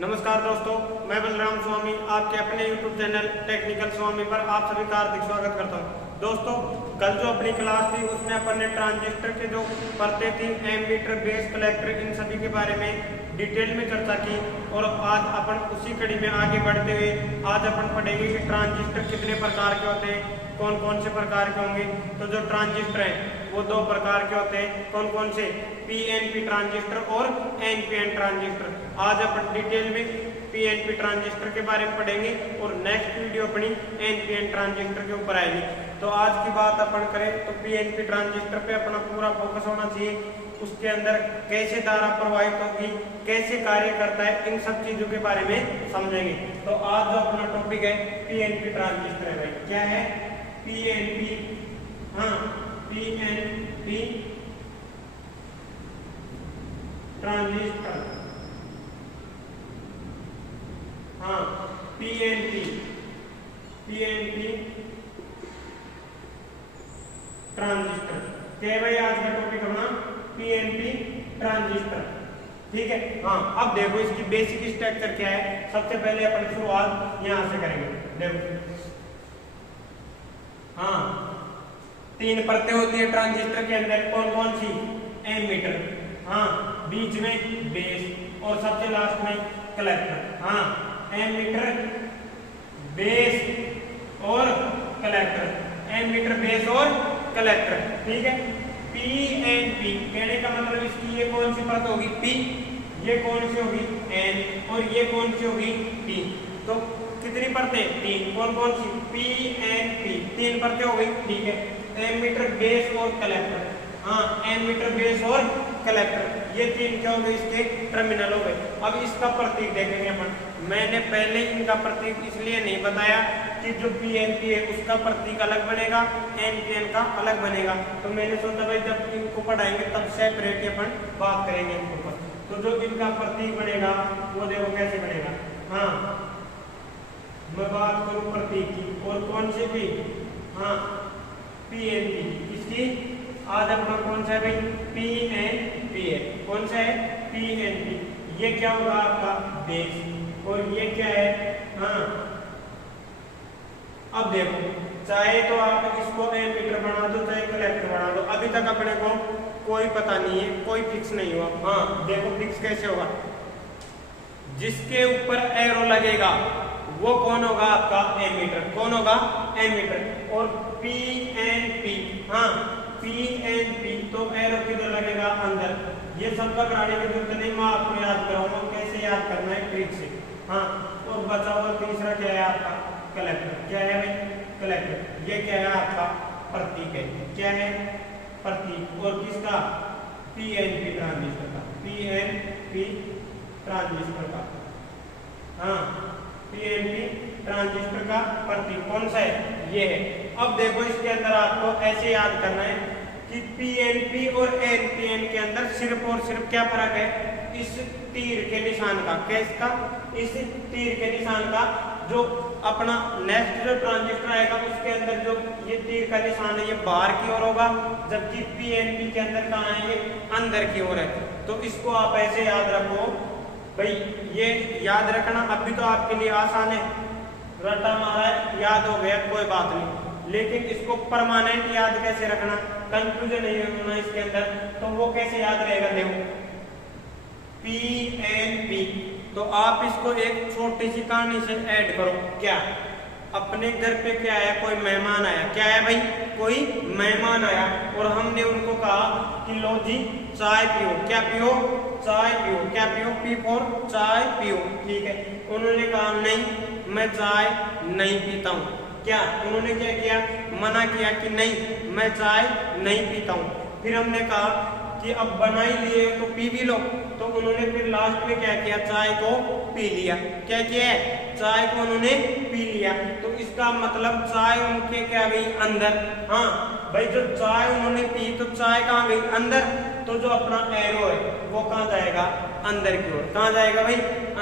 नमस्कार दोस्तों, मैं बलराम स्वामी आपके अपने YouTube चैनल टेक्निकल स्वामी पर आप सभी का हार्दिक स्वागत करता हूं। दोस्तों, कल जो अपनी क्लास थी उसमें अपन ने ट्रांजिस्टर के जो परतें थी, एमीटर, बेस, कलेक्टर, इन सभी के बारे में डिटेल में चर्चा की और आज अपन उसी कड़ी में आगे बढ़ते हुए आज अपन पढ़ेंगे कि ट्रांजिस्टर कितने प्रकार के होते हैं, कौन कौन से प्रकार के होंगे। तो जो ट्रांजिस्टर हैं वो दो प्रकार के होते हैं, कौन कौन से? पीएनपी ट्रांजिस्टर और एनपीएन ट्रांजिस्टर। आज अपन डिटेल में पीएनपी ट्रांजिस्टर के बारे में पढ़ेंगे और नेक्स्ट वीडियो अपनी एनपीएन ट्रांजिस्टर के ऊपर आएगी। तो आज की बात अपन करें तो पीएनपी ट्रांजिस्टर पे अपना पूरा फोकस होना चाहिए। उसके अंदर कैसे धारा प्रवाहित होगी, कैसे कार्य करता है, इन सब चीजों के बारे में समझेंगे। तो आज जो अपना टॉपिक है पीएनपी ट्रांजिस्टर है भाई। क्या है? PNP. PNP transistor. PNP transistor क्या है भाई? आज का टॉपिक अपना पीएनपी ट्रांजिस्टर। ठीक है। अब देखो इसकी बेसिक स्ट्रक्चर क्या है। सबसे पहले अपन शुरुआत यहां से करेंगे। देखो, तीन परतें होती है ट्रांजिस्टर के अंदर। कौन कौन सी? एमीटर, बीच में बेस और सबसे लास्ट में कलेक्टर। एमीटर, बेस और कलेक्टर। एमीटर, बेस और कलेक्टर। ठीक है। पीएनपी कहने का मतलब इसकी ये कौन सी परत होगी? पी। ये कौन सी होगी? एन। और ये कौन सी होगी? पी। तो कितनी परतें? तीन। कौन कौन सी? पीएनपी। तीन परतें हो गई। ठीक है। एमीटर, बेस और कलेक्टर। एमीटर, बेस और कलेक्टर, ये तीन क्या हो गए? इसके टर्मिनल हो गए। अब इसका प्रतीक देखेंगे अपन। मैंने पहले इनका प्रतीक इसलिए नहीं बताया कि जो पीएनपी है उसका प्रतीक अलग बनेगा, एनपीएन का अलग बनेगा। तो मैंने सोचा भाई जब इनको पढ़ाएंगे तब सेपरेट अपन बात करेंगे इनके ऊपर। तो जो इनका प्रतीक बनेगा वो देखो कैसे बनेगा। मैं बात करूं प्रतीक की, और कौन से भी? पीएनपी। किसकी? आज अपना कौन सा है भाई? पीएनपी है। कौन सा है? पीएनपी। ये क्या होगा आपका? बेस। और ये क्या है? अब देखो, चाहे तो आप इसको एमीटर बना दो, चाहे कलेक्टर बना दो। अभी तक अपने को कोई पता नहीं है, कोई फिक्स नहीं हुआ। देखो फिक्स कैसे होगा? जिसके ऊपर एरो लगेगा वो कौन होगा? आपका एमीटर। कौन होगा? एमीटर। और पीएनपी, पीएनपी तो एरो किधर लगेगा? अंदर। ये सब घबराने की जरूरत नहीं, मैं आपको याद कराऊंगा कैसे याद करना है ट्रिक से। और बचा हुआ तीसरा क्या है आपका? कलेक्टर। क्या है भाई? कलेक्टर। ये क्या है आपका? प्रतीक है। क्या है? प्रतीक। और किसका? पीएनपी ट्रांजिस्टर का। पीएनपी ट्रांजिस्टर का। पीएनपी ट्रांजिस्टर का प्रतीक कौन सा है? ये है। अब देखो इसके अंदर आपको ऐसे याद करना है कि पीएनपी और एनपीएन के अंदर सिर्फ और सिर्फ क्या फर्क है? इस तीर के निशान का। किसका? इस तीर के निशान का। जो अपना नेक्स्ट जो ट्रांजिस्टर आएगा उसके अंदर जो ये तीर का निशान है ये बाहर की ओर होगा, जबकि पीएनपी के अंदर कहाँ है? ये अंदर की ओर है। तो इसको आप ऐसे याद रखो भाई। ये याद रखना अभी तो आपके लिए आसान है, रटा मारा है, याद हो गया, कोई बात नहीं। लेकिन इसको परमानेंट याद कैसे रखना, कंफ्यूजन नहीं होना इसके अंदर, तो वो कैसे याद रहेगा? देखो, पीएनपी। तो आप इसको एक छोटी सी कहानी से ऐड करो। क्या? अपने घर पे क्या आया? कोई मेहमान आया। क्या है भाई? कोई मेहमान आया और हमने उनको कहा कि लो जी चाय पियो। क्या पियो? चाय पियो। क्या पियो? पी फॉर चाय पियो। ठीक है। उन्होंने कहा नहीं, मैं चाय नहीं पीता हूँ। क्या उन्होंने क्या किया? मना किया कि नहीं मैं चाय नहीं पीता हूँ। फिर हमने कहा कि अब बना ही लिए तो पी भी लो। तो उन्होंने फिर लास्ट में क्या किया? चाय को पी लिया। क्या किया है? चाय को उन्होंने पी लिया। तो इसका मतलब चाय उनके क्या गई? अंदर। भाई जो चाय उन्होंने पी तो चाय कहाँ गई? अंदर। तो जो अपना एरो है वो कहाँ जाएगा? अंदर की ओर। कहाँ जाएगा भाई?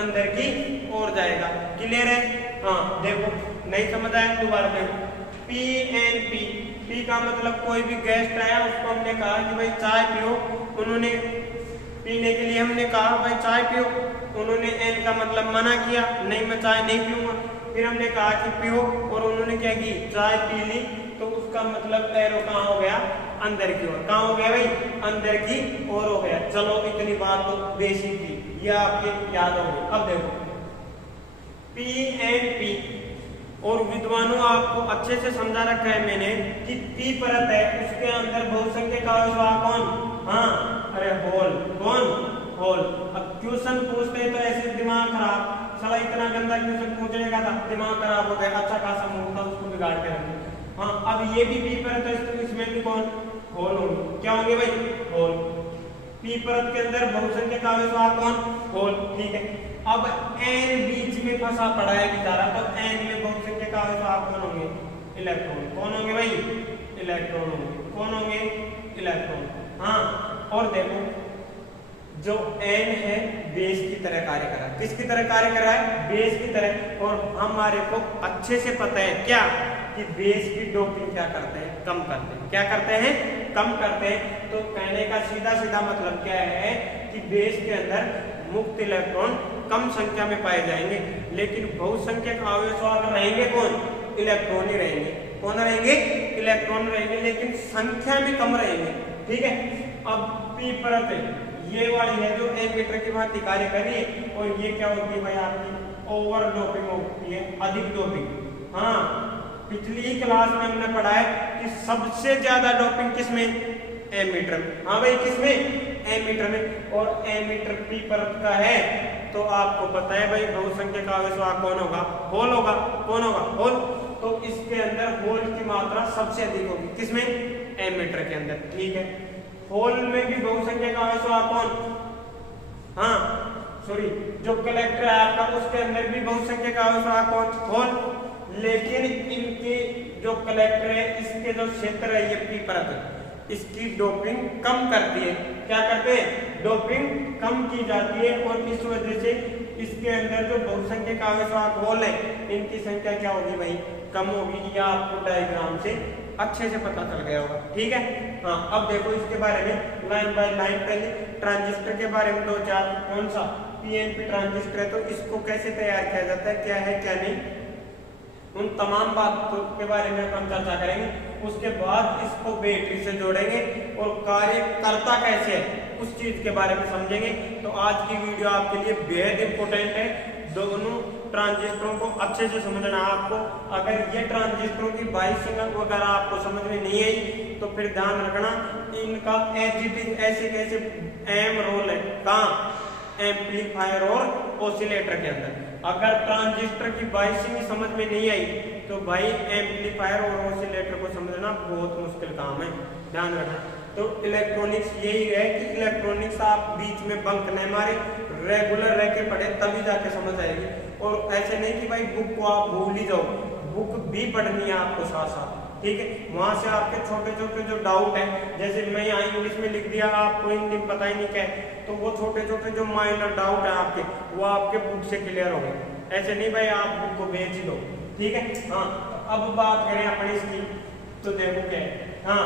अंदर की ओर जाएगा। क्लियर है? देखो नहीं समझ आया दोबारा देखो। पीएनपी, पी का मतलब कोई भी गेस्ट आया उसको हमने कहा कि भाई चाय पियो, उन्होंने पीने के लिए हमने कहा भाई चाय पियो, उन्होंने एन का मतलब मना किया, नहीं मैं चाय नहीं पीऊंगा। फिर हमने कहा कि पियो और उन्होंने क्या की चाय पी ली, तो उसका मतलब एरो कहाँ हो गया, अंदर की ओर। कहाँ हो गया भाई, अंदर की ओर हो गया। चलो इतनी बात तो बेसिक थी, ये आपके याद होगी। अब देखो पी एंड पी, और विद्वानों आपको अच्छे से समझा रखा है मैंने कि पी परत है, उसके अंदर बहुसंख्यक आवेश कौन, हाँ अरे होल, कौन होल। अब क्वेश्चन पूछते हैं तो ऐसे दिमाग खराब, साला इतना गंदा क्वेश्चन पूछने का था, दिमाग खराब हो गया, अच्छा खासा मूड था उसको बिगाड़ के रख दिया। हाँ अब ये भी पी परत है, तो इसमें भी कौन होल होंगे, क्या होंगे भाई, होल। पी परत के अंदर बहुसंख्यक आवेश कौन, होल, ठीक है। अब एन बीच में फंसा पड़ा है बेचारा, तो एन में बहुसंख्यक आवेश कौन होंगे, इलेक्ट्रॉन। कौन होंगे भाई, इलेक्ट्रॉन होंगे। कौन होंगे, इलेक्ट्रॉन। हाँ और देखो जो एन है बेस की तरह कार्य कर रहा है, किसकी तरह कार्य कर रहा है, बेस की तरह। और हमारे को अच्छे से पता है क्या कि बेस की डोपिंग क्या करते हैं, कम करते हैं। क्या करते हैं, कम करते हैं। तो कहने का सीधा सीधा मतलब क्या है कि बेस के अंदर मुक्त इलेक्ट्रॉन कम संख्या में पाए जाएंगे, लेकिन बहुसंख्यक आवेश रहेंगे कौन, इलेक्ट्रॉन ही रहेंगे। कौन रहेंगे, इलेक्ट्रॉन रहेंगे, लेकिन संख्या में कम रहेंगे, ठीक है। अब पी परत ये वाली है जो एमीटर की भांति कार्य कर रही है, और ये क्या होती है भाई आपकी ओवर डोपिंग होती है, अधिक डोपिंग। हाँ पिछली ही क्लास में हमने पढ़ा है कि सबसे ज्यादा डोपिंग किसमें, एमीटर में। हाँ भाई किसमें, एमीटर में। और एमीटर पी परत का है तो आपको पता है भाई बहुसंख्यक आवेश कौन होगा, होल होगा। कौन होगा, होल। तो इसके अंदर होल की मात्रा सबसे अधिक होगी, किसमें, एमीटर के अंदर, ठीक है। होल में भी बहुसंख्यक आवेश कौन, हाँ सॉरी जो कलेक्टर है आपका उसके अंदर भी बहुसंख्यक आवेश कौन, होल। लेकिन इनके जो कलेक्टर है इसके जो क्षेत्र है ये पी परत, इसकी डोपिंग कम करती है। क्या करते हैं, डोपिंग कम की जाती है, और इस वजह से इसके अंदर जो बहुसंख्यक आवेश होल है इनकी संख्या क्या होगी भाई, कम होगी। यह आपको डायग्राम से अच्छे से पता चल गया होगा, ठीक है। हाँ अब देखो इसके बारे में लाइन बाय लाइन। पहले ट्रांजिस्टर के बारे में दो चार, कौन सा पीएनपी ट्रांजिस्टर है, तो इसको कैसे तैयार किया जाता है, क्या है क्या नहीं, उन तमाम बातों के बारे में हम चर्चा करेंगे। उसके बाद इसको बैटरी से जोड़ेंगे और कार्य करता कैसे है उस चीज के बारे में समझेंगे। तो आज की वीडियो आपके लिए बेहद इंपॉर्टेंट है, दोनों ट्रांजिस्टरों को अच्छे से समझना है आपको। अगर ये ट्रांजिस्टरों की बाइसिंग वगैरह आपको समझ में नहीं आई तो फिर ध्यान रखना इनका ऐसे कैसे अहम रोल है, कहाँ, एम्पलीफायर और ओसिलेटर के अंदर। अगर ट्रांजिस्टर की बाइसिंग समझ में नहीं आई तो भाई एम्पलीफायर और ओसिलेटर को समझना बहुत मुश्किल काम है, ध्यान रखना। तो इलेक्ट्रॉनिक्स यही है कि इलेक्ट्रॉनिक्स आप बीच में बंक नहीं मारे, रेगुलर रह के पढ़े तभी जाके समझ आएगी। और ऐसे नहीं कि भाई बुक को आप भूल ही जाओ, बुक भी पढ़नी है आपको साथ साथ, ठीक है। वहां से आपके छोटे छोटे जो डाउट है, जैसे मैं यहाँ इंग्लिश में लिख दिया आपको हिंदी में पता ही नहीं क्या है, तो वो छोटे छोटे जो माइनर डाउट है आपके वो आपके बुक से क्लियर हो गए। ऐसे नहीं भाई आप बुक को बेच ही दो, ठीक है। हाँ अब बात करें अपनी इसकी, तो देखो क्या है। हाँ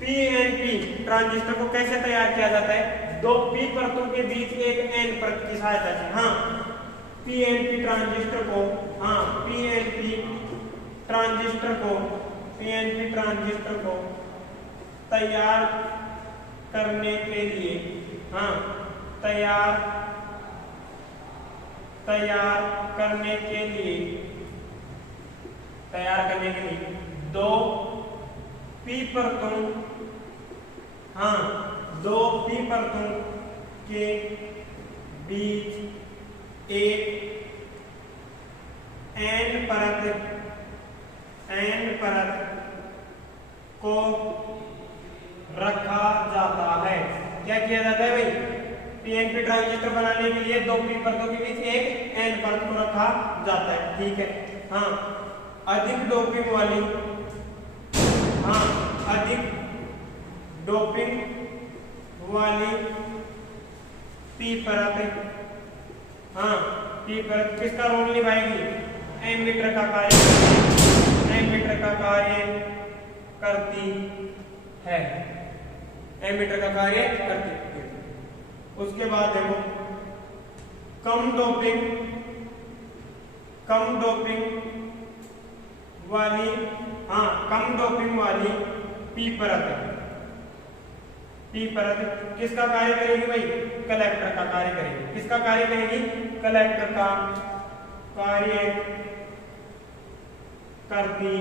पीएनपी ट्रांजिस्टर को कैसे तैयार किया जाता है, दो पी परतों के बीच एक एन परत की सहायता से। हाँ पीएनपी ट्रांजिस्टर को, हाँ पीएनपी ट्रांजिस्टर को तैयार करने के लिए, हाँ तैयार करने के लिए दो पी परतों, हाँ दो पी परतों के बीच एक एन परत को रखा जाता है। क्या किया जाता है भाई, पीएनपी ट्रांजिस्टर बनाने के लिए दो पी परतों के बीच एक एन परत को रखा जाता है, ठीक है। हाँ अधिक डोपिंग वाली, हाँ अधिक डोपिंग वाली पी परत, हाँ पी परत किसका रोल निभाएगी, एमीटर का कार्य करती है, एमीटर का कार्य करती है। उसके बाद देखो कम डोपिंग वाली, हाँ कम डोपिंग वाली पी परत किसका कार्य करेगी भाई? कलेक्टर का कार्य करेगी। किसका कार्य करेगी? कलेक्टर का कार्य करती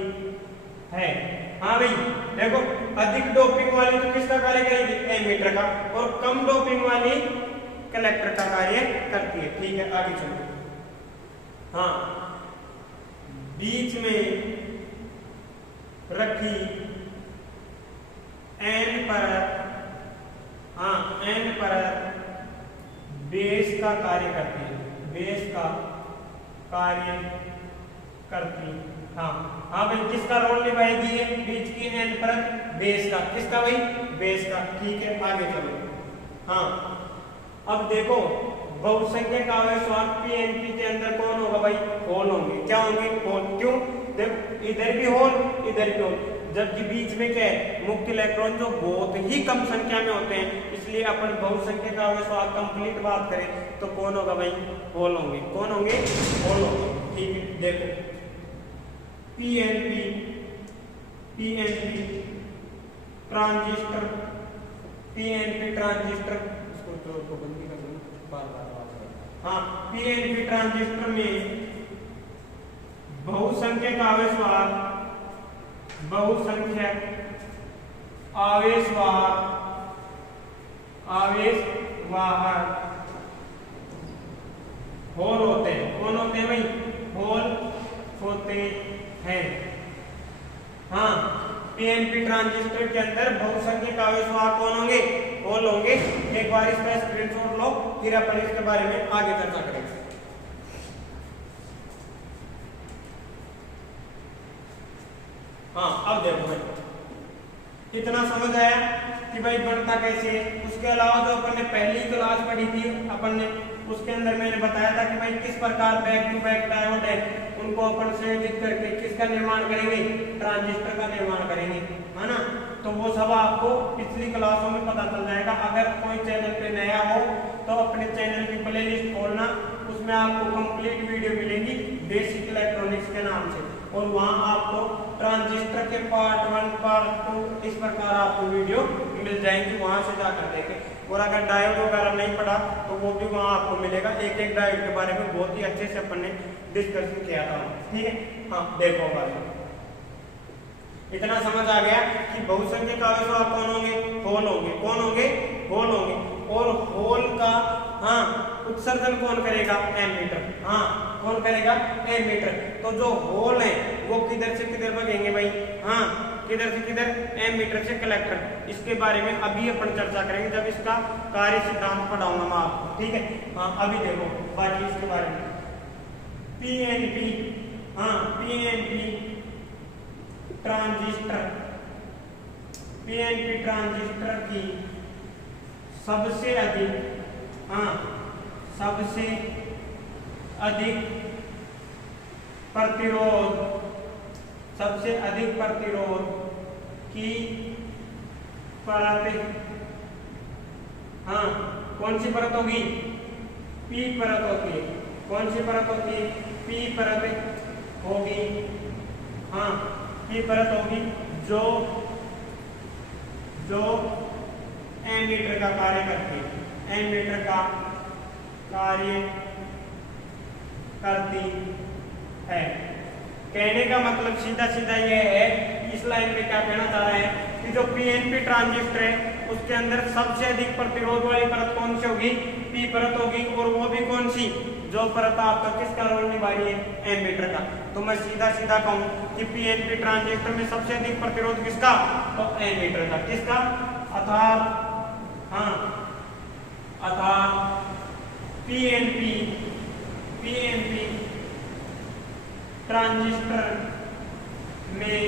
है। हाँ भाई देखो, अधिक डोपिंग वाली तो किसका कार्य करेगी? एमीटर का। और कम डोपिंग वाली कलेक्टर का कार्य करती है। ठीक है, आगे चलो। हाँ, बीच में रखी एन परत, हाँ एन परत बेस का कार्य करती है। बेस का कार्य करती, हाँ हाँ भाई किसका रोल निभाएगी ये? बीच की एन परत बेस का। किसका भाई? बेस का। ठीक है, आगे चलो। हाँ अब देखो, बहुसंख्यक आवेशवाहक पीएनपी के अंदर कौन होगा भाई? होल होंगे। क्या होंगे? होल। क्यों? देखो इधर भी होल, इधर भी होल, जबकि बीच में क्या है? मुक्त इलेक्ट्रॉन जो बहुत ही कम संख्या में होते हैं। इसलिए अपन बहुसंख्यक आवेशवाहक कंप्लीट बात करें तो कौन होगा भाई? होल होंगे। कौन होंगे? होल होंगे। ठीक है, देखो पीएनपी ट्रांजिस्टर, पीएनपी ट्रांजिस्टर, इसको तो बंदी कर दूं बार-बार। हाँ, पीएनपी ट्रांजिस्टर में बहुसंख्यक आवेशवाहक होल होते हैं। कौन होते हैं भाई? होल होते हैं। हाँ, पीएनपी ट्रांजिस्टर के अंदर बहुसंख्यक आवेशवाहक कौन होंगे? होल होंगे। एक बार इसका स्क्रीनशॉट लो, फिर अपन इसके बारे में आगे चर्चा करेंगे। हाँ अब देखो भाई, इतना समझ आया कि भाई बनता कैसे है। उसके अलावा जो अपन ने पहली क्लास पढ़ी थी अपन ने, उसके अंदर मैंने बताया था कि भाई किस प्रकार बैक टू बैक डायोड है, उनको अपन संयोजित करके किसका निर्माण करेंगे? ट्रांजिस्टर का निर्माण करेंगे, है ना। तो वो सब आपको पिछली क्लासों में पता चल जाएगा। अगर कोई चैनल पे नया हो तो अपने चैनल की प्लेलिस्ट खोलना, उसमें आपको कंप्लीट वीडियो मिलेगी बेसिक इलेक्ट्रॉनिक्स के नाम से, और वहाँ आपको ट्रांजिस्टर के पार्ट 1 पार्ट 2 इस प्रकार आपको वीडियो मिल जाएंगी, वहाँ से जाकर देखें। और अगर डायोड वगैरह नहीं पढ़ा तो वो भी वहाँ आपको मिलेगा। एक एक डायोड के बारे में बहुत ही अच्छे से अपन ने डिस्कशन किया था। ठीक है, हाँ देखो भाई, इतना समझ आ गया कि बहुसंख्यक आवेशवाहक कौन होंगे? होल होंगे। कौन होंगे? होल होंगे। और होल का हाँ उत्सर्जन कौन करेगा? एमीटर। हाँ कौन करेगा? एमीटर। तो जो होल है वो किधर से किधर भागेंगे भाई? हाँ किधर से किधर? एमीटर से कलेक्टर। इसके बारे में अभी अपन चर्चा करेंगे जब इसका कार्य सिद्धांत पढ़ाऊंगा मैं आपको। ठीक है, हाँ अभी देखो बाकी इसके बारे में। पीएनपी, हाँ पीएनपी ट्रांजिस्टर की सबसे अधिक प्रतिरोध की परत, हाँ कौन सी परत होगी? पी परत होती है। कौन सी परत होती है? पी परत होगी। हाँ पी परत होगी जो एमीटर का कार्य करती है। एमीटर का कार्य करती है। कहने का मतलब सीधा सीधा यह है, इस लाइन में क्या कहना चाह रहे हैं कि जो पीएनपी ट्रांजिस्टर है उसके अंदर सबसे अधिक प्रतिरोध वाली परत कौन सी होगी? पी परत होगी। और वो भी कौन सी? जो परत आपका किसका रोल निभा रही है? एमीटर का। तो मैं सीधा सीधा कहूं कि पीएनपी ट्रांजिस्टर में सबसे अधिक प्रतिरोध किसका? तो एमीटर का। किसका? अर्थात पीएनपी ट्रांजिस्टर में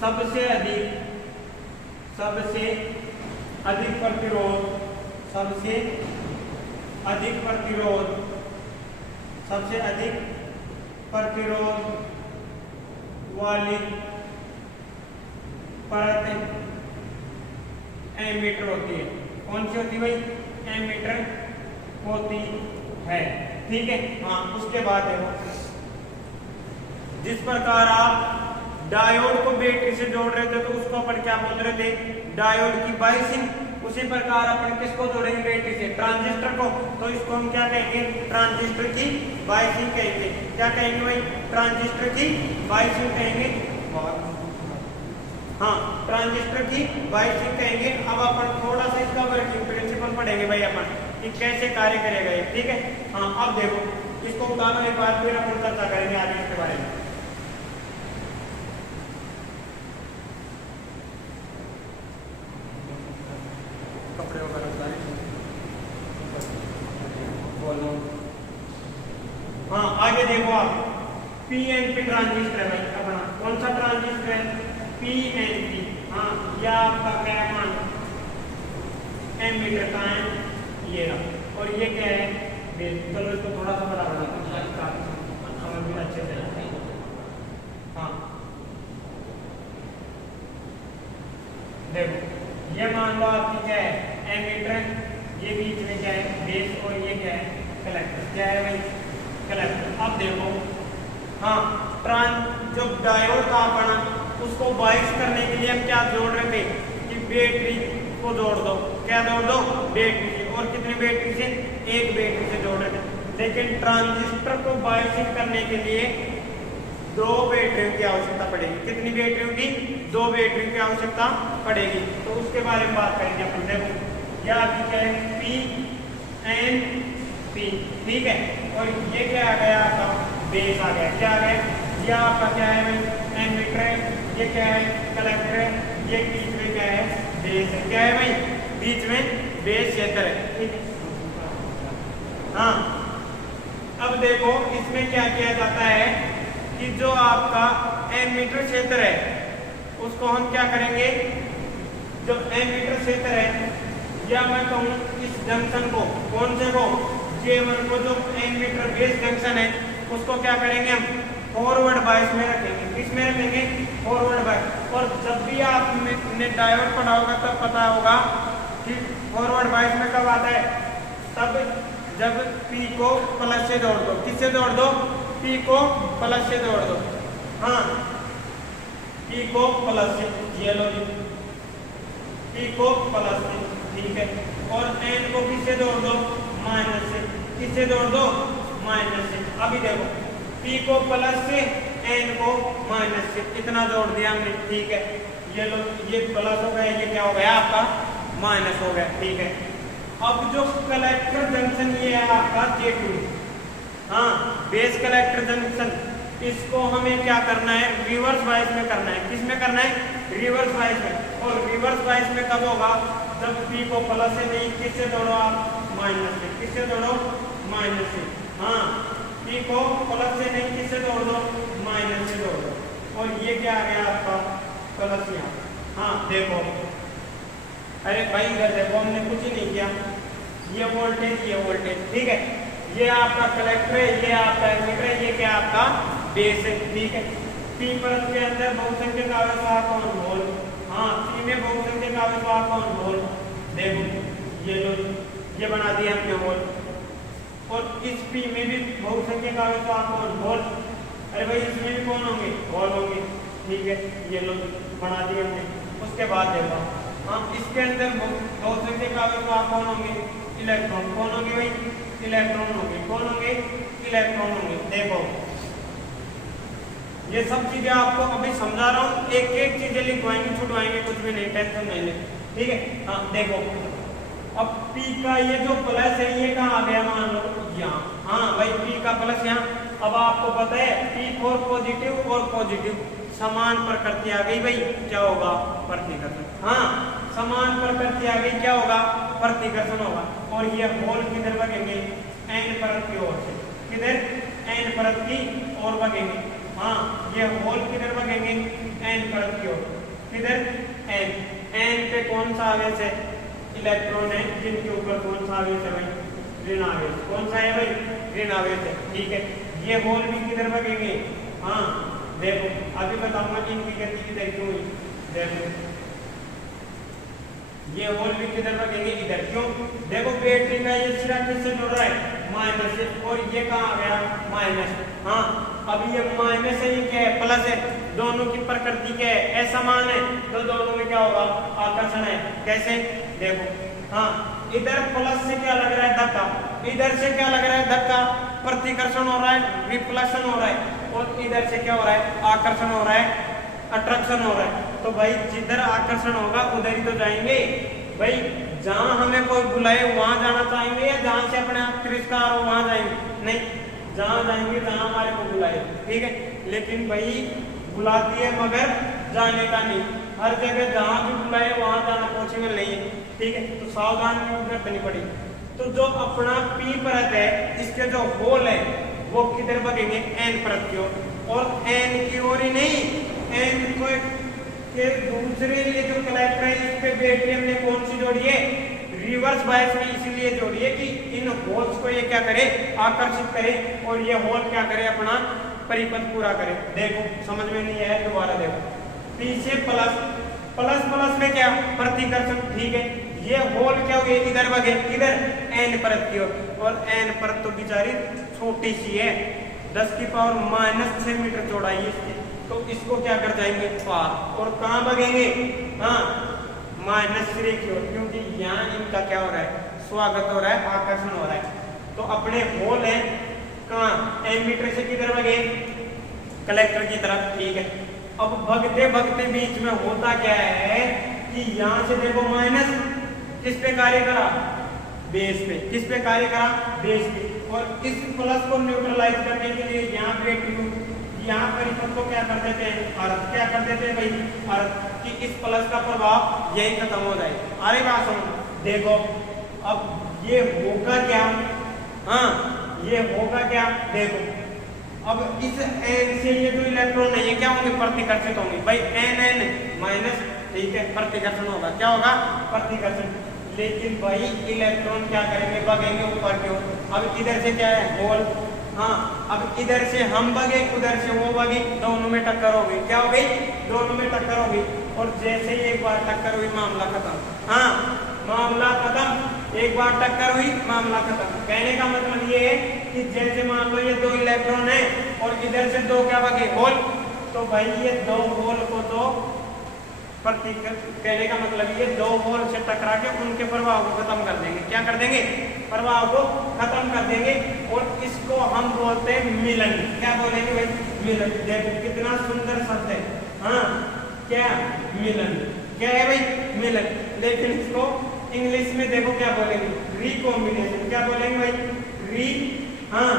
सबसे अधिक प्रतिरोध वाली परत एमीटर होती है। कौन सी होती है भाई? एमीटर होती है। ठीक है। हाँ, उसके बाद देखो, जिस प्रकार आप डायोड को बैटरी से जोड़ रहे थे तो उसको अपन क्या बोल रहे थे, डायोड की बाइसिंग। उसी प्रकार अपन किसको जोड़ेंगे बैटरी से, ट्रांजिस्टर को, तो इसको हम क्या कहेंगे, ट्रांजिस्टर की बाइसिंग कहेंगे। क्या कहेंगे भाई, ट्रांजिस्टर की बाइसिंग कहेंगे। हाँ, ट्रांजिस्टर की बाइसिंग कहेंगे। अब अपन थोड़ा सा इसका वर्किंग प्रिंसिपल पढ़ेंगे भाई अपन कि कैसे कार्य करेगा ये। ठीक है। हाँ, अब देखो इसको उतारो एक बार, फिर अपन चर्चा करेंगे आगे इसके बारे में। कपड़े वगैरह बोलो। हाँ, आगे देखो आप, पीएनपी ट्रांजिस्टर है भाई अपना। कौन सा ट्रांजिस्टर है, पीएनपी। हाँ, यह आपका क्या मान एमीटर का है ये रहा, और ये क्या है बेस। चलो इसको थोड़ा सा बड़ा बना हमें भी अच्छे से। हाँ, देखो ये मान लो आपकी क्या है एमीटर, ये बीच में क्या है बेस, और ये क्या है कलेक्टर। क्या है भाई, कलेक्टर। अब देखो, हाँ, जो डायोड का बना उसको बाइस करने के लिए हम क्या जोड़ रहे थे कि बैटरी को जोड़ दो। क्या जोड़ दो, बैटरी से। और कितनी बैटरी से, एक बैटरी से जोड़ रहे थे। लेकिन ट्रांजिस्टर को बाइसिंग करने के लिए दो बैटरियों की आवश्यकता पड़ेगी। कितनी बैटरियों की, दो बैटरियों की आवश्यकता पड़ेगी। तो उसके बारे में बात करेंगे अपन। देखो यह आपकी क्या है, पी एन पी। ठीक है। और ये क्या आ गया आपका, बेस आ गया। क्या आ गया, ये आपका क्या है भाई एमीटर है, ये क्या है कलेक्टर है, ये बीच में क्या है बेस है। क्या है भाई, बीच में बेस क्षेत्र है। ठीक है। हाँ, अब देखो इसमें क्या किया जाता है कि जो आपका एमीटर क्षेत्र है उसको हम क्या करेंगे, जो एमीटर क्षेत्र है, या मैं कहूँ इस जंक्शन को, कौन से को, J1 को, जो एमीटर बेस जंक्शन है उसको क्या करेंगे हम फॉरवर्ड बायस में रखेंगे। किस में रखेंगे, फॉरवर्ड बायस। और जब भी आपने डायोड पढ़ा होगा तब पता होगा कि फॉरवर्ड बायस में कब आता है, तब जब P को प्लस से जोड़ दो। किससे जोड़ दो, P को प्लस से जोड़ दो। हाँ, P को प्लस से, ये लो जी, P को प्लस से। ठीक है। और N को किससे जोड़ दो, माइनस से। किससे जोड़ दो, माइनस से। अभी देखो P को प्लस से, N को माइनस से, इतना जोड़ दिया हमने। ठीक है। ये लो, ये प्लस हो गया, ये क्या हो गया आपका माइनस हो गया। ठीक है। अब जो कलेक्टर जंक्शन ये है आपका J2, हाँ, बेस कलेक्टर जंक्शन, इसको हमें क्या करना है, रिवर्स बायस में करना है। किस में करना है, रिवर्स बायस में। और रिवर्स बायस में कब होगा, जब P को प्लस से नहीं, किससे जोड़ो आप, माइनस से। किससे जोड़ो, माइनस से। हाँ, P को प्लस से नहीं, किससे जोड़ दो, माइनस से जोड़ दो। और ये क्या आ गया आपका प्लस यहाँ। हाँ, देखो, अरे भाई इधर देखो, हमने कुछ ही नहीं किया, ये वोल्टेज, ये वोल्टेज। ठीक है। ये आपका कलेक्टर है, ये आपका एमीटर है, ये क्या आपका बेस है। ठीक है। P परत के अंदर बहुसंख्यक आवेश वाहक कौन, होल। हाँ, P में बहुसंख्यक आवेश वाहक कौन, होल। देखो ये लो, ये बना दिया हमने होल। और इस P में भी बहुसंख्यक आवेश वाहक कौन, होल। अरे भाई इसमें भी कौन होंगे, होल होंगे। ठीक है। ये लो, बना दिया हमने। उसके बाद देखो, हाँ, इसके अंदर बहुसंख्यक आवेश वाहक कौन होंगे, इलेक्ट्रॉन। कौन होंगे भाई, इलेक्ट्रॉन होंगे। कौन होंगे, इलेक्ट्रॉन होंगे। देखो ये सब चीजें आपको अभी समझा रहा हूँ, एक एक चीजें लिखवाएंगे, छुटवाएंगे, कुछ भी नहीं, टेंशन नहीं ले। ठीक है। हाँ, देखो अब P का ये जो प्लस है ये कहाँ आ गया, मान लो यहाँ। हाँ भाई, P का प्लस यहाँ। अब आपको पता है P4 पॉजिटिव और पॉजिटिव समान प्रकृति आ गई भाई, क्या होगा, प्रतिकर्षण। हाँ, समान प्रकृति आ गई, क्या होगा, प्रतिकर्षण होगा। और ये होल किधर भगेंगे, N परत की ओर से। किधर, N परत की ओर भगेंगे। हाँ, ये होल किधर भगेंगे, N परत की ओर। किधर, N। N पे कौन सा आवेश है, इलेक्ट्रॉन है, जिनके ऊपर कौन सा आवेश है भाई, ऋण आवेश। कौन सा है भाई, ऋण आवेश है। ठीक है। ये होल भी किधर भगेंगे। हाँ, देखो अभी बताऊंगा कि इनकी गति किधर क्यों हुई। देखो ये होल भी किधर लगेंगे, इधर। क्यों? देखो बैटरी का ये सिरा किससे जुड़ रहा है, माइनस से, और ये कहाँ आ गया, माइनस। हाँ, अब ये माइनस है, ये क्या है, प्लस है। दोनों की प्रकृति क्या है, असमान है, तो दोनों में क्या होगा, आकर्षण है। कैसे? देखो, हाँ, इधर प्लस से क्या लग रहा है, धक्का, इधर से क्या लग रहा है, धक्का, प्रतिकर्षण हो रहा है, रिफ्लेक्शन हो रहा है, और इधर से क्या हो रहा है, आकर्षण हो रहा है, अट्रैक्शन हो रहा है। तो भाई जिधर आकर्षण होगा उधर ही तो जाएंगे भाई। जहां हमें कोई बुलाए वहां जाना चाहेंगे, या जहां से अपने आप तिरस्कार हो वहां जाएंगे? नहीं, जहां जाएंगे जहां हमारे को बुलाए, ठीक है। लेकिन भाई बुलाती है मगर जाने का नहीं, हर जगह जहां भी बुलाए वहां जाना पॉसिबल नहीं है, ठीक है। तो सावधान की जरूरत नहीं पड़ी। तो जो अपना पी परत है, इसके जो होल है वो किधर बगेंगे, एन परत की ओर, और एन की ओर ही नहीं, एन को के दूसरे लिए जो कलेक्टर है, इस पे बैटरी हमने कौन सी जोड़ी है, रिवर्स बायस में, इसीलिए जोड़ी है कि इन होल्स को ये क्या करे, आकर्षित करे, और ये होल क्या करे, अपना परिपथ पूरा करे। देखो समझ में नहीं आया, दोबारा देखो। पीछे प्लस, प्लस प्लस में क्या, प्रतिकर्षण, ठीक है। ये होल क्या हो गए, इधर बगे, इधर एन परत की ओर, और एन परत तो बेचारी छोटी सी है, 10 की पावर -6 मीटर चौड़ाई है इसकी। तो इसको क्या कर जाएंगे, पार, और कहाँ बगेंगे, हाँ, -3 की ओर, क्योंकि यहाँ इनका क्या हो रहा है, स्वागत हो रहा है, आकर्षण हो रहा है। तो अपने होल है कहाँ, एमीटर से किधर बगे, कलेक्टर की तरफ, ठीक है। अब भगते भगते बीच में होता क्या है कि यहाँ से देखो माइनस किस पे कार्य करा, बेस पे, किस पे कार्य करा, बेस पे, और इस प्लस को न्यूट्रलाइज करने के लिए यहाँ बैटरी, यहाँ परिपथ को क्या कर देते हैं, अर्थ, क्या कर देते हैं भाई, अर्थ, कि इस प्लस का प्रभाव यही खत्म हो जाए। अरे बात सुनो, देखो अब ये होगा क्या, हाँ ये होगा क्या, देखो अब इस एन से ये जो इलेक्ट्रॉन है ये क्या होंगे, प्रतिकर्षित होंगे भाई, एन एन माइनस, ठीक है, प्रतिकर्षण होगा, क्या होगा, प्रतिकर्षण। लेकिन भाई इलेक्ट्रॉन क्या करेंगे, बगेंगे ऊपर की ओर। अब इधर से क्या है, होल, हाँ, अब इधर से हम बगे, उधर से वो बगे, दोनों में टक्कर हो गई, क्या हो गई, दोनों में टक्कर हो गई, और जैसे ही एक बार टक्कर हुई मामला खत्म, हाँ मामला खत्म, एक बार टक्कर हुई मामला खत्म। कहने का मतलब ये है कि जैसे मान लो ये 2 इलेक्ट्रॉन है और इधर से 2 क्या बगे, होल, तो भाई ये 2 होल को तो कहने का मतलब ये 2 होल से टकरा के उनके प्रभाव को खत्म कर देंगे, क्या कर देंगे, प्रभाव को खत्म कर देंगे, और इसको हम बोलते हैं मिलन। क्या बोलेंगे भाई, मिलन। देखो कितना सुंदर शब्द है, हाँ क्या, मिलन, क्या है भाई, मिलन। लेकिन इसको इंग्लिश में देखो क्या बोलेंगे, रिकॉम्बिनेशन। क्या बोलेंगे भाई, हाँ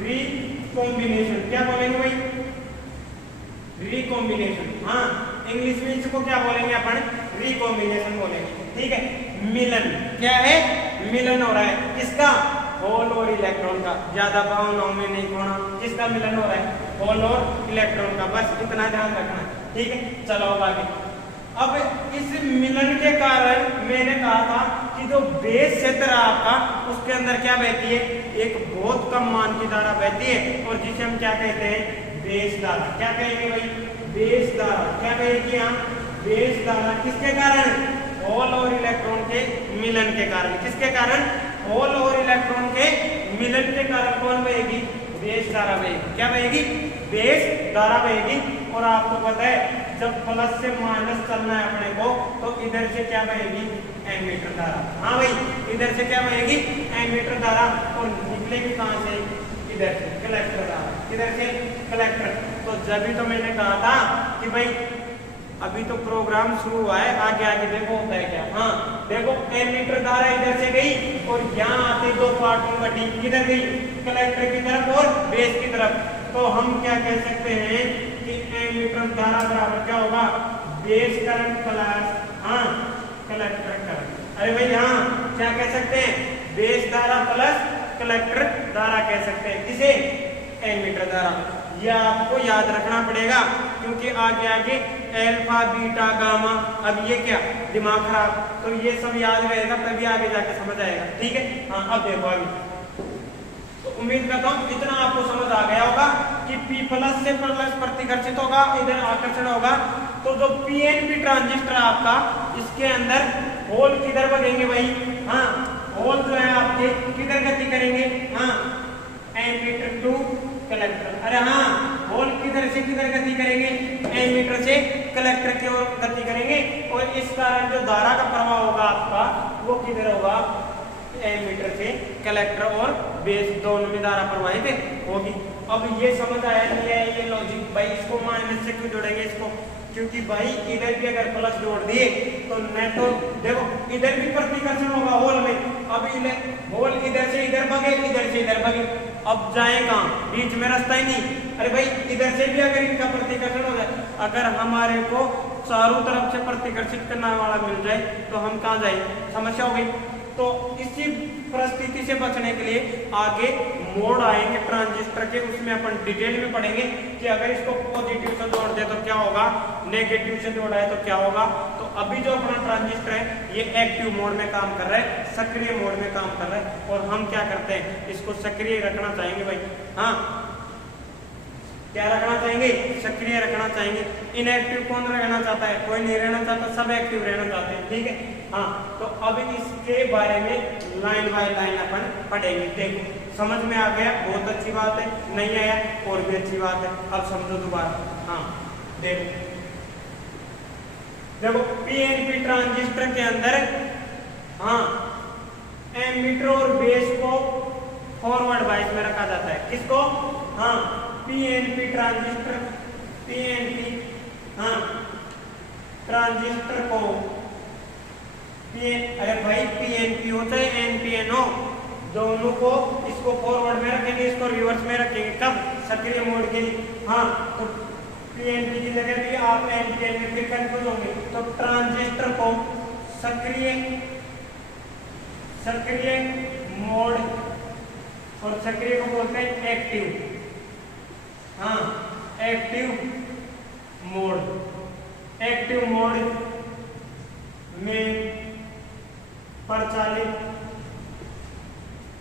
रिकॉम्बिनेशन, क्या बोलेंगे भाई, रिकॉम्बिनेशन। हाँ इंग्लिश में इसको क्या बोलेंगे अपन, रिकॉम्बिनेशन बोलेंगे, ठीक है। मिलन क्या है, मिलन हो रहा है किसका, होल और इलेक्ट्रॉन का। ज्यादा भावनाओं में नहीं खोना, किसका मिलन हो रहा है, होल और इलेक्ट्रॉन का, बस इतना ध्यान रखना, ठीक है। चलो आगे। अब इस मिलन के कारण मैंने कहा था कि जो बेस क्षेत्र है आपका, उसके अंदर क्या बहती है, एक बहुत कम मान की धारा बहती है, और जिसे हम क्या कहते हैं, बेस धारा। क्या कहेंगे भाई, बेस धारा। क्या कहेंगे हम, बेस धारा। किसके कारण, होल और इलेक्ट्रॉन के मिलन के कारण। किसके कारण, होल और इलेक्ट्रॉन के मिलन के कारण कौन बहेगी, बेस धारा बहेगी। क्या बहेगी, बेस धारा बहेगी। और आपको पता है जब प्लस से माइनस चलना है अपने को, तो इधर से क्या बहेगी, एमीटर धारा। हाँ भाई, इधर से क्या बहेगी, एमीटर धारा, और निकलेगी कहां से, इधर से, कलेक्टर धारा। किधर से, कलेक्टर। तो जब भी तो मैंने कहा था कि भाई अभी तो प्रोग्राम शुरू हुआ है, आगे आगे देखो होता है क्या। हाँ देखो, एमीटर धारा इधर से गई, और यहाँ आते 2 पार्ट में बटी, किधर गई, कलेक्टर की तरफ और बेस की तरफ। तो हम क्या कह सकते हैं कि एमीटर धारा बराबर क्या होगा, बेस करंट प्लस, हाँ कलेक्टर करंट। अरे भाई हाँ, क्या कह सकते हैं, बेस धारा प्लस कलेक्टर धारा कह सकते हैं। किसे, एमीटर धारा। यह आपको याद रखना पड़ेगा, क्योंकि आगे आगे अल्फा बीटा गामा, अब ये क्या, दिमाग खराब, तो ये सब याद रहेगा, तभी आगे जाके समझ आएगा, ठीक है। हाँ अब देखो आगे, तो उम्मीद करता हूँ इतना आपको समझ आ गया होगा कि P प्लस से प्लस प्रतिकर्षित होगा, इधर आकर्षण होगा। तो जो PNP ट्रांजिस्टर आपका, इसके अंदर होल किधर भगेंगे भाई, हाँ होल जो है आपके किधर गति करेंगे, हाँ एमीटर टू कलेक्टर। अरे हाँ होल किधर से किधर गति करेंगे, एमीटर से कलेक्टर की ओर गति करेंगे, और इस कारण जो धारा का प्रवाह होगा आपका वो किधर होगा, एमीटर से कलेक्टर और बेस दोनों में धारा प्रवाहित होगी। अब ये समझ आया नहीं है ये लॉजिक भाई, इसको माइनस से क्यों जोड़ेंगे इसको, क्योंकि भाई इधर भी अगर प्लस जोड़ दिए तो नेट तो देखो इधर भी प्रतिकर्षण होगा होल में, अब होल इधर से इधर भगे, इधर से इधर भगे, अब जाए कहाँ, बीच में रास्ता ही नहीं। अरे भाई इधर से भी अगर इनका प्रतिकर्षण हो जाए, अगर हमारे को चारों तरफ से प्रतिकर्षित करने वाला मिल जाए तो हम कहाँ जाए, समस्या हो गई। तो इसी परिस्थिति से बचने के लिए आगे मोड आएंगे ट्रांजिस्टर के, उसमें अपन डिटेल में पढ़ेंगे कि अगर इसको पॉजिटिव से जोड़ दे तो क्या होगा, नेगेटिव से जोड़ा है तो क्या होगा। तो अभी जो अपना ट्रांजिस्टर है ये एक्टिव मोड में काम कर रहा है, सक्रिय मोड में काम कर रहा है, और हम क्या करते हैं इसको सक्रिय रखना चाहेंगे भाई, हाँ क्या रखना चाहेंगे, सक्रिय रखना चाहेंगे। इनएक्टिव कौन रहना चाहता है, कोई नहीं रहना चाहता, सब एक्टिव रहना चाहते हैं, ठीक है। हाँ तो अब इसके बारे में लाइन बाय लाइन अपन पढ़ेंगे। देखो समझ में आ गया, बहुत अच्छी बात है, नहीं आया और भी अच्छी बात है। अब समझो दोबारा, हाँ देखो पीएनपी ट्रांजिस्टर के अंदर हाँ एमीटर और बेस को फॉरवर्ड बायस में रखा जाता है, किसको, हाँ पीएनपी ट्रांजिस्टर, पीएनपी हाँ ट्रांजिस्टर को अरे भाई पीएनपी होता है एनपीएनओ, दोनों को इसको फॉरवर्ड में रखेंगे, इसको रिवर्स में रखेंगे, कब, सक्रिय मोड के लिए। हाँ तो पीएनपी की जगह भी आप एनपीएन में फिर कंफ्यूज होंगे, तो ट्रांजिस्टर को सक्रिय मोड, और सक्रिय को बोलते हैं एक्टिव, हाँ एक्टिव मोड में परिचालित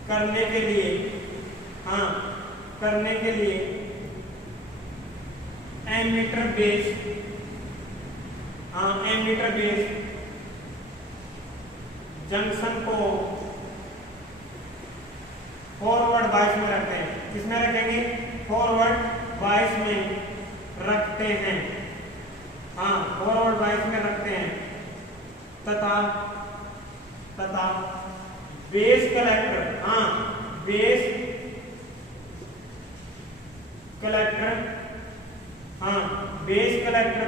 करने के लिए एमीटर बेस जंक्शन को फॉरवर्ड बायस में रखते हैं, किसमें रखेंगे, फॉरवर्ड बायस में रखते हैं, हाँ फॉरवर्ड बायस में रखते हैं, तथा बेस कलेक्टर, हाँ बेस कलेक्टर, हाँ बेस कलेक्टर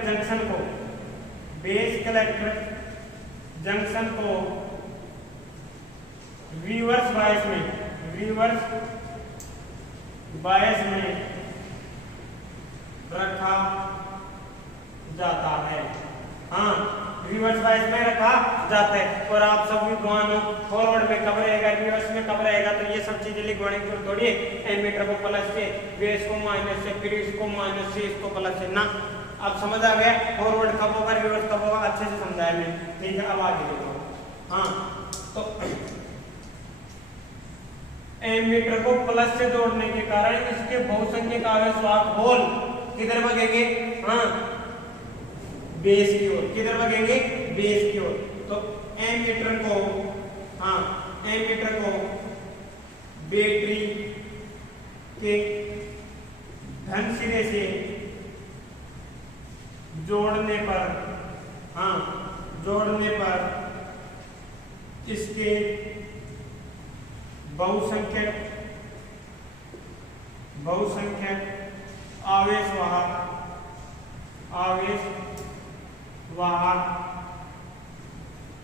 जंक्शन को रिवर्स बायस में रखा जाता है, हाँ रिवर्स बायस में रखा जाता है। और आप सब विद्वान हो, फॉरवर्ड में कब रहेगा, रिवर्स में कब रहेगा, तो ये सब चीजें लिखवाने की जरूरत थोड़ी है। एमीटर को प्लस से, बेस को माइनस से, फिर इसको माइनस से, इसको प्लस से ना। अब समझ आ गया फॉरवर्ड कब होगा, रिवर्स कब होगा, अच्छे से समझाया मैं, ठीक है। अब आगे देखो, हाँ तो एमीटर को प्लस से जोड़ने के कारण इसके बहुसंख्यक आवेश वाहक होल किधर भगेंगे, हाँ बेस की ओर, किधर भगेंगे, बेस की ओर। तो एमीटर को, हाँ एमीटर को बैटरी के धन सिरे से जोड़ने पर इसके बहुसंख्यक आवेश वाहक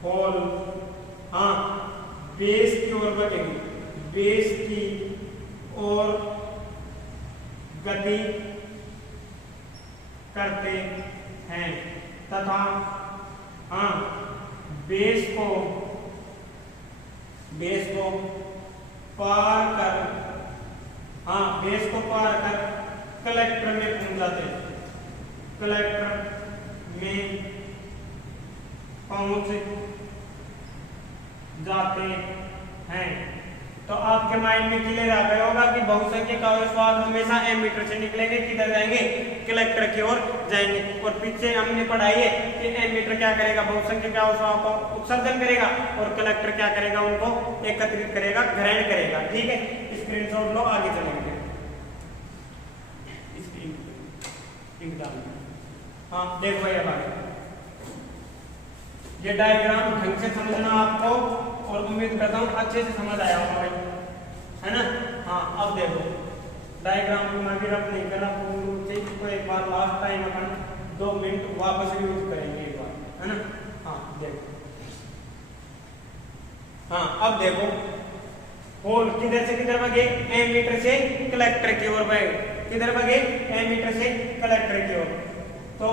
होल, हाँ बेस की ओर बढ़ेंगे, बेस की ओर गति करते हैं, तथा हाँ बेस को पार कर कलेक्टर में पहुंच जाते हैं, कलेक्टर में पहुंच जाते हैं। तो आपके माइंड में क्लियर आ गया होगा कि बहुसंख्यक आवेश वाहक हमेशा एमीटर से निकलेंगे, किधर जाएंगे, कलेक्टर की ओर जाएंगे। और पीछे हमने पढ़ाई है कि एमीटर क्या करेगा, बहुसंख्यक आवेश वाहक को उत्सर्जन करेगा और कलेक्टर क्या करेगा, उनको एकत्रित करेगा, ग्रहण करेगा। ठीक है, स्क्रीनशॉट लो, आगे चलेंगे। हाँ देखो भाई, अब आगे ये डायग्राम ढंग से समझना आपको, और उम्मीद करता हूँ अच्छे से समझ आया होगा भाई, है ना। हाँ अब देखो डायग्राम को मैं भी रब नहीं करना पूर्ण रूप से, इसको एक बार लास्ट टाइम अपन 2 मिनट वापस यूज करेंगे एक बार, है ना। हाँ देखो, हाँ अब देखो होल किधर से किधर भागे, एमीटर से कलेक्टर की ओर भागे, किधर भागे, एमीटर से कलेक्टर की ओर। तो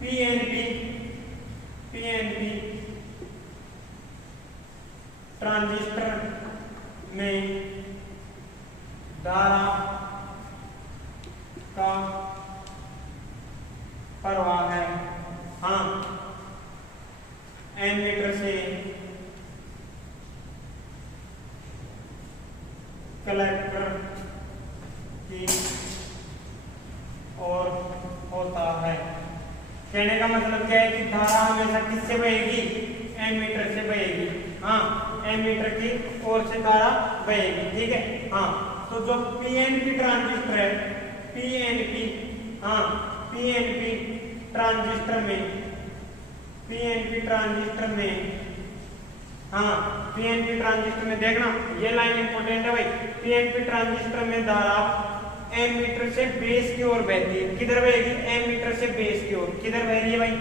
पीएनपी ट्रांजिस्टर में धारा का प्रवाह है। हाँ एमीटर से कलेक्टर की ओर होता है। कहने का मतलब क्या है कि धारा हमेशा किससे बहेगी, एमीटर से बहेगी। हाँ एमीटर की ओर से धारा बहेगी, ठीक है। हाँ तो जो पीएनपी ट्रांजिस्टर है, पीएनपी, हाँ पीएनपी ट्रांजिस्टर में, पीएनपी ट्रांजिस्टर में, हाँ पीएनपी ट्रांजिस्टर में देखना ये लाइन इंपॉर्टेंट है भाई। पीएनपी ट्रांजिस्टर में धारा एमीटर से बेस की ओर बहती है। किधर बहेगी, एमीटर से बेस की ओर। किधर बह रही है भाई,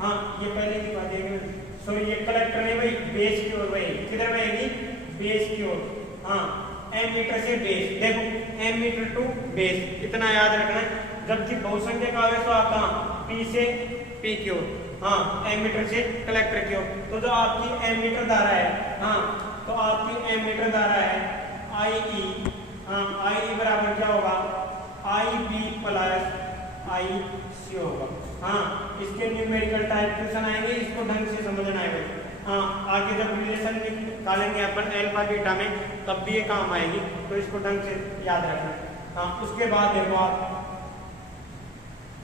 हाँ ये पहले की बात है, सॉरी ये कलेक्टर है भाई, बेस की ओर बहेगी। किधर बहेगी, बेस की ओर। हाँ एमीटर से बेस, देखो एमीटर टू बेस, इतना याद रखना है। जबकि बहुसंख्यक आवेश कहाँ, पी से पी की ओर, हाँ एमीटर से कलेक्टर की ओर। तो जो आपकी एमीटर धारा है, हाँ तो आपकी एमीटर धारा है आई ई, हाँ आई बराबर क्या होगा, आई बी प्लस आई सी होगा। हाँ इसके न्यूमेरिकल टाइप क्वेश्चन आएंगे, इसको ढंग से समझना है। हाँ आगे जब रिलेशन निकालेंगे अपन अल्फा बीटा में, तब भी ये काम आएगी, तो इसको ढंग से याद रखना। हाँ उसके बाद देखो आप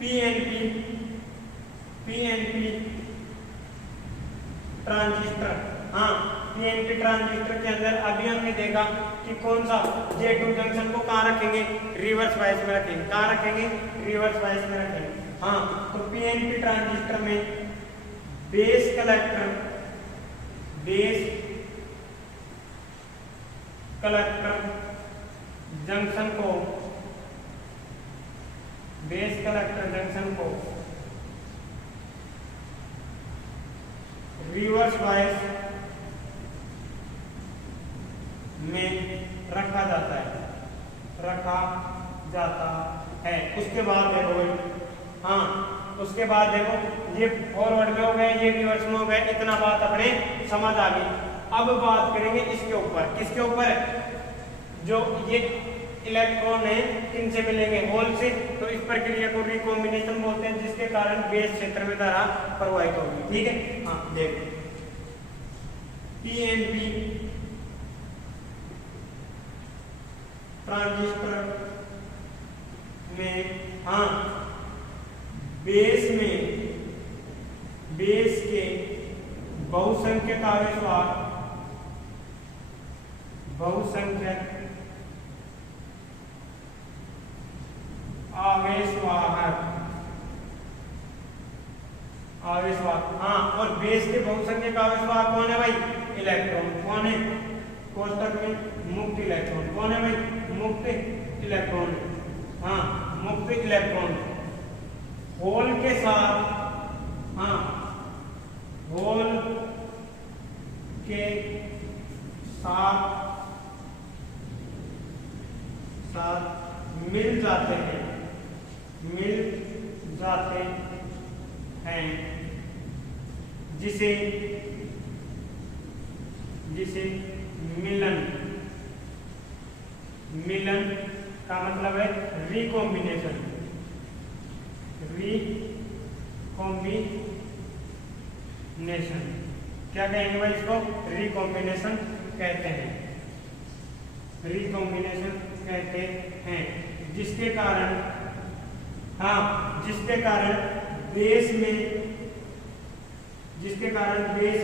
पीएनपी ट्रांजिस्टर, हाँ पीएनपी ट्रांजिस्टर के अंदर अभी हमने देखा कि कौन सा J2 जंक्शन को कहाँ रखेंगे, रिवर्स बायस में रखेंगे। कहाँ रखेंगे, रिवर्स बायस में रखेंगे। हाँ तो पीएनपी ट्रांजिस्टर में बेस कलेक्टर जंक्शन को, बेस कलेक्टर जंक्शन को रिवर्स बायस में रखा जाता है। उसके बाद देखो, हाँ उसके बाद देखो ये फॉरवर्ड में हो गए, ये रिवर्स में हो गए, इतना बात अपने समझ आ गई। अब बात करेंगे इसके ऊपर, किसके ऊपर, जो ये इलेक्ट्रॉन है इनसे मिलेंगे होल से, तो इस प्रक्रिया को रिकॉम्बिनेशन बोलते हैं, जिसके कारण बेस क्षेत्र में धारा प्रवाहित होगी। ठीक है, हाँ देखो पीएनपी ट्रांजिस्टर में, हाँ बेस के बहुसंख्यक आवेश वाहक हाँ और बेस के बहुसंख्यक आवेश वाहक कौन है भाई, इलेक्ट्रॉन। कौन है, कोष्टक में मुक्त इलेक्ट्रॉन। कौन है भाई, मुक्त इलेक्ट्रॉन। हाँ मुक्त इलेक्ट्रॉन होल के साथ, हाँ होल के साथ मिल जाते हैं, जिसे मिलन का मतलब है रिकॉम्बिनेशन क्या कहेंगे भाई इसको, रिकॉम्बिनेशन कहते हैं, रिकॉम्बिनेशन कहते हैं, जिसके कारण देश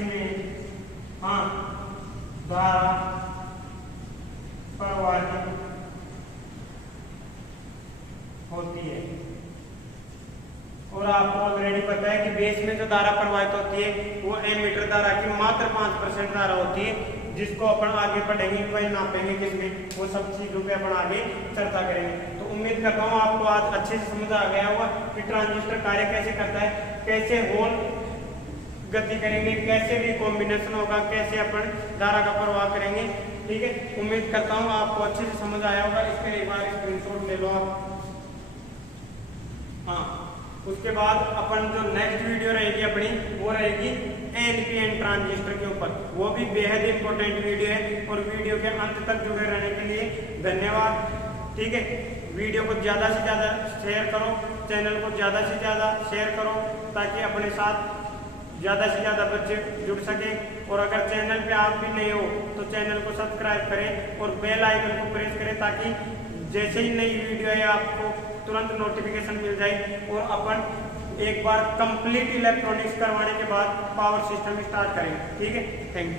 में धारा प्रवाहित होती है। और आपको ऑलरेडी पता है कि बेस में जो धारा प्रवाहित होती है वो एमीटर धारा की मात्र 5% धारा होती है, जिसको अपन आगे पढ़ेंगे, कोई नापेंगे किसमें, वो सब चीजों पे अपन आगे चर्चा करेंगे। तो उम्मीद करता हूँ आपको आज अच्छे से समझ आ गया होगा कि ट्रांजिस्टर कार्य कैसे करता है, कैसे होल गति करेंगे, कैसे भी कॉम्बिनेशन होगा, कैसे अपन धारा का प्रवाह करेंगे। ठीक है, उम्मीद करता हूँ आपको अच्छे से समझ आया होगा। इसके एक बार स्क्रीनशॉट ले लो आप। हाँ, उसके बाद अपन जो नेक्स्ट वीडियो रहेगी अपनी, वो रहेगी एनपीएन ट्रांजिस्टर के ऊपर। वो भी बेहद इंपॉर्टेंट वीडियो है, और वीडियो के अंत तक जुड़े रहने के लिए धन्यवाद। ठीक है, वीडियो को ज़्यादा से ज़्यादा शेयर करो, चैनल को ज़्यादा से ज़्यादा शेयर करो, ताकि अपने साथ ज़्यादा से ज़्यादा बच्चे जुड़ सकें। और अगर चैनल पे आप भी नए हो तो चैनल को सब्सक्राइब करें और बेल आइकन को प्रेस करें, ताकि जैसे ही नई वीडियो है आपको तुरंत नोटिफिकेशन मिल जाए और अपन एक बार कंप्लीट इलेक्ट्रॉनिक्स करवाने के बाद पावर सिस्टम स्टार्ट करेंगे। ठीक है, थैंक यू।